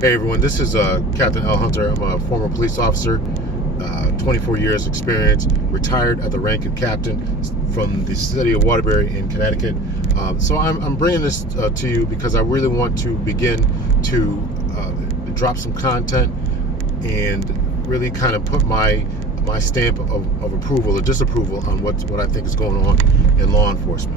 Hey everyone, this is Captain L. Hunter. I'm a former police officer, 24 years experience, retired at the rank of captain from the city of Waterbury in Connecticut. So I'm bringing this to you because I really want to begin to drop some content and really kind of put my stamp of approval or disapproval on what I think is going on in law enforcement.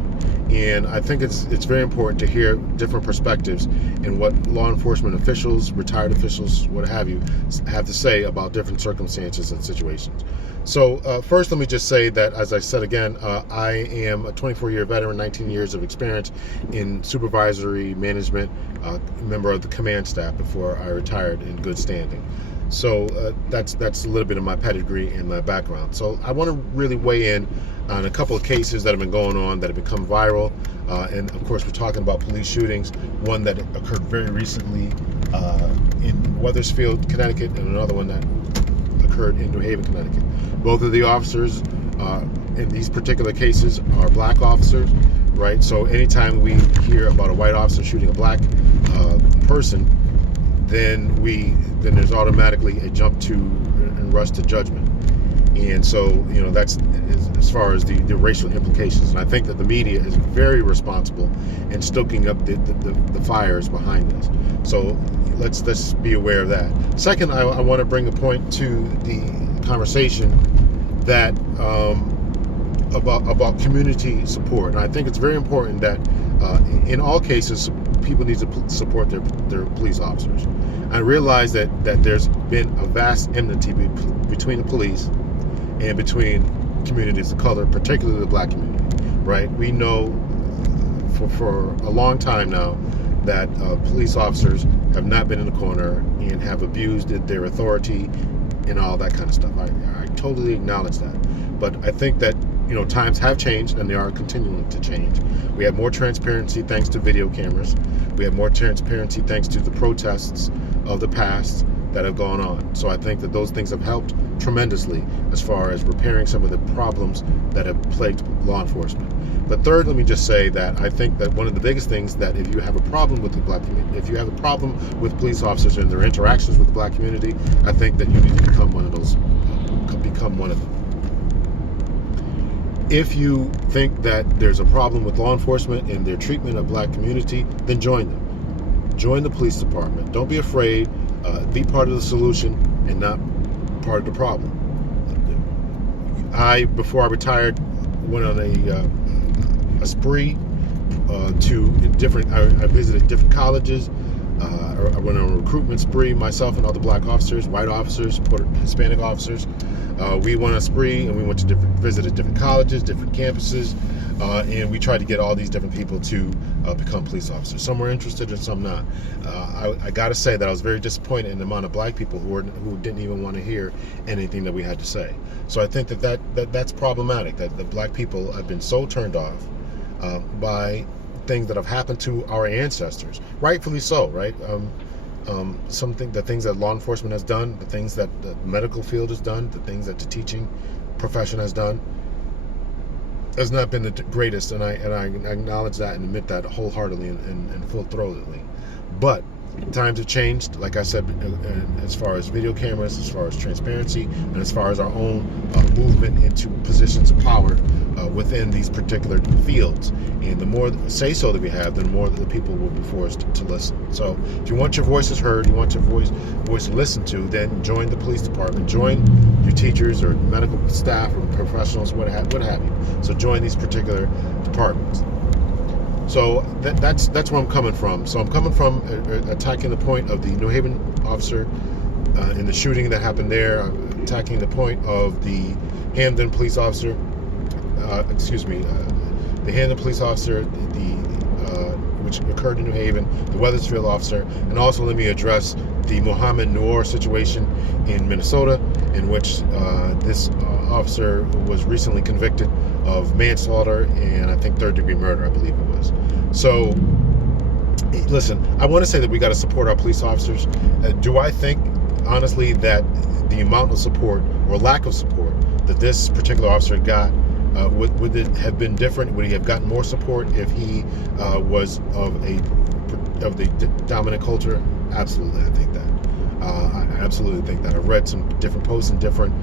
And I think it's very important to hear different perspectives and what law enforcement officials, retired officials, what have you, have to say about different circumstances and situations. So first, let me just say that, as I said again, I am a 24-year veteran, 19 years of experience in supervisory management, member of the command staff before I retired in good standing. So that's a little bit of my pedigree and my background. So I want to really weigh in on a couple of cases that have been going on that have become viral. And of course, we're talking about police shootings. One that occurred very recently in Wethersfield, Connecticut, and another one that occurred in New Haven, Connecticut. Both of the officers in these particular cases are black officers, right? So anytime we hear about a white officer shooting a black person, then there's automatically a jump to and rush to judgment. And so, that's as far as the racial implications. And I think that the media is very responsible in stoking up the fires behind this. So let's be aware of that. Second, I want to bring a point to the conversation that about community support. And I think it's very important that in all cases, people need to support their police officers. I realize that there's been a vast enmity between the police and between communities of color, particularly the black community, right? We know for a long time now that police officers have not been in the corner and have abused their authority and all that kind of stuff. I totally acknowledge that. But I think that times have changed, and they are continuing to change. We have more transparency thanks to video cameras. We have more transparency thanks to the protests of the past that have gone on. So I think that those things have helped tremendously as far as repairing some of the problems that have plagued law enforcement. But third, let me just say that I think that one of the biggest things, that if you have a problem with the black community, if you have a problem with police officers and their interactions with the black community, I think that you need to become one of them. If you think that there's a problem with law enforcement and their treatment of black community, then join them. Join the police department. Don't be afraid. Be part of the solution and not part of the problem. Before I retired, went on a spree to different. I visited different colleges. I went on a recruitment spree, myself and other black officers, white officers, Hispanic officers. We went on a spree and we went to visited different colleges, different campuses, and we tried to get all these different people to become police officers. Some were interested and some not. I got to say that I was very disappointed in the amount of black people who didn't even want to hear anything that we had to say. So I think that's problematic, that the black people have been so turned off by things that have happened to our ancestors, rightfully so, right? The things that law enforcement has done, the things that the medical field has done, the things that the teaching profession has done, has not been the greatest, and I acknowledge that and admit that wholeheartedly and full-throatedly. But times have changed, like I said, as far as video cameras, as far as transparency, and as far as our own movement into positions of power within these particular fields. And the more say-so that we have, the more that the people will be forced to listen. So if you want your voices heard, you want your voice listened to, then join the police department, join your teachers or medical staff or professionals, what have you. So join these particular departments. So that's where I'm coming from. So I'm coming from attacking the point of the New Haven officer in the shooting that happened there, attacking the point of the Hamden police officer, the Hamden police officer, which occurred in New Haven, the Wethersfield officer, and also let me address the Mohammed Noor situation in Minnesota, in which this officer was recently convicted of manslaughter and I think third-degree murder, I believe it was. So, listen, I want to say that we got to support our police officers. Do I think, honestly, that the amount of support or lack of support that this particular officer got, would it have been different? Would he have gotten more support if he was of a dominant culture? Absolutely, I think that. I absolutely think that. I've read some different posts and different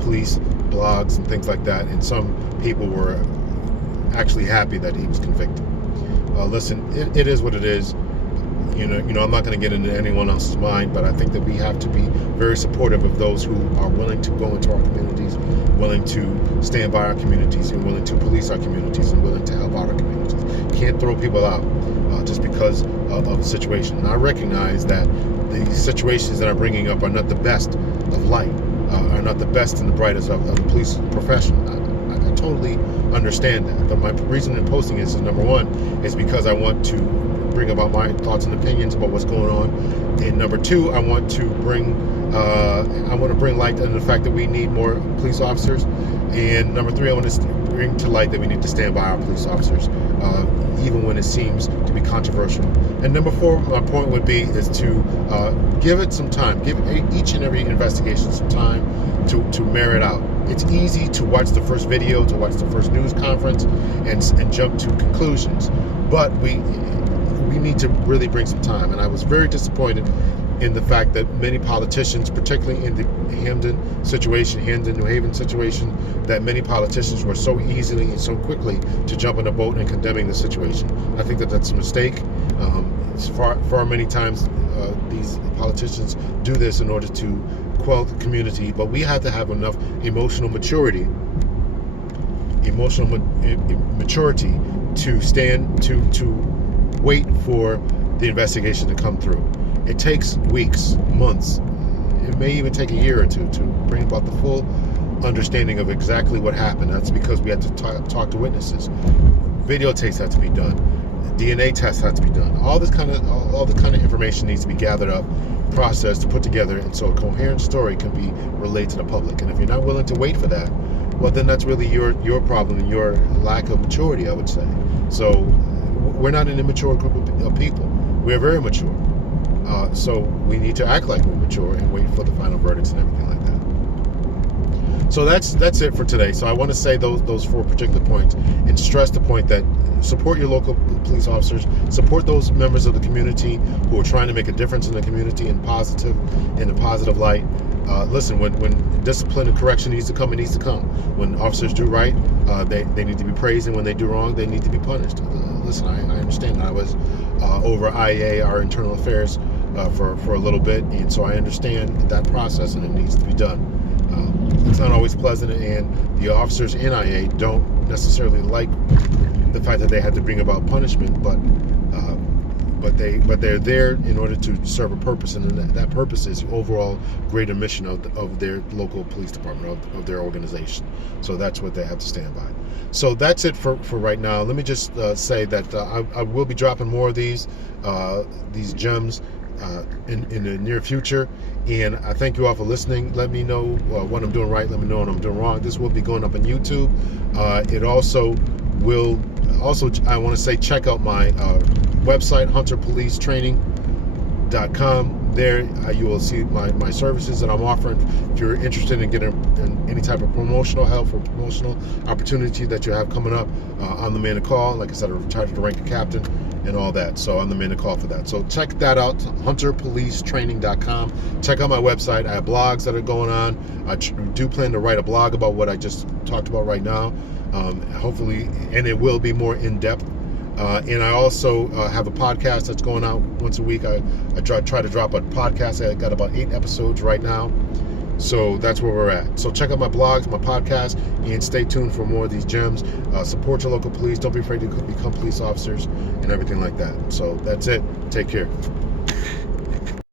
police blogs and things like that, and some people were actually happy that he was convicted. Listen, it is what it is. You know, I'm not going to get into anyone else's mind, but I think that we have to be very supportive of those who are willing to go into our communities, willing to stand by our communities, and willing to police our communities, and willing to help out our communities. Can't throw people out just because of the situation. And I recognize that the situations that I'm bringing up are not the best of light, are not the best and the brightest of the police profession. I totally understand that. But my reason in posting is number one, is because I want to bring about my thoughts and opinions about what's going on. And number two, I want to bring light to the fact that we need more police officers. And number three, I want to bring to light that we need to stand by our police officers, even when it seems to be controversial. And number four, my point would be is to give it some time, give each and every investigation some time to merit out. It's easy to watch the first video, to watch the first news conference, and jump to conclusions. But we need to really bring some time. And I was very disappointed in the fact that many politicians, particularly in the Hamden, New Haven situation, that many politicians were so easily and so quickly to jump in a boat and condemning the situation. I think that that's a mistake. Far many times these politicians do this in order to quell the community, but we have to have enough emotional maturity to stand to wait for the investigation to come through. It takes weeks, months, it may even take a year or two to bring about the full understanding of exactly what happened. That's because we had to talk to witnesses. Videotapes had to be done. DNA tests had to be done. All the kind of information needs to be gathered up, processed, put together, and so a coherent story can be relayed to the public. And if you're not willing to wait for that, well, then that's really your problem and your lack of maturity, I would say. So we're not an immature group of people. We're very mature. So we need to act like we're mature and wait for the final verdicts and everything like that. So that's it for today. So I want to say those 4 particular points and stress the point that support your local police officers, support those members of the community who are trying to make a difference in the community in a positive light. Listen, when discipline and correction needs to come, it needs to come. When officers do right, they need to be praised, and when they do wrong, they need to be punished. Listen, I understand that. I was over IAA, our internal affairs, for a little bit, and so I understand that process, and it needs to be done. It's not always pleasant, and the officers in IA don't necessarily like the fact that they had to bring about punishment, but they're there in order to serve a purpose, and that purpose is the overall greater mission of their local police department, of their organization. So that's what they have to stand by. So that's it for right now. Let me just say that I will be dropping more of these gems in the near future, and I thank you all for listening. Let me know what I'm doing right, let me know what I'm doing wrong. This will be going up on YouTube. It also will I want to say, check out my website, hunterpolicetraining.com. There you will see my services that I'm offering. If you're interested in getting any type of promotional help or promotional opportunity that you have coming up, I'm the man to call. Like I said, I'm retired to the rank of captain and all that, so I'm the man to call for that. So check that out, hunterpolicetraining.com. Check out my website. I have blogs that are going on. I do plan to write a blog about what I just talked about right now, hopefully, and it will be more in-depth. And I also have a podcast that's going out once a week. I try to drop a podcast. I got about 8 episodes right now. So that's where we're at. So check out my blogs, my podcast, and stay tuned for more of these gems. Support your local police. Don't be afraid to become police officers and everything like that. So that's it. Take care.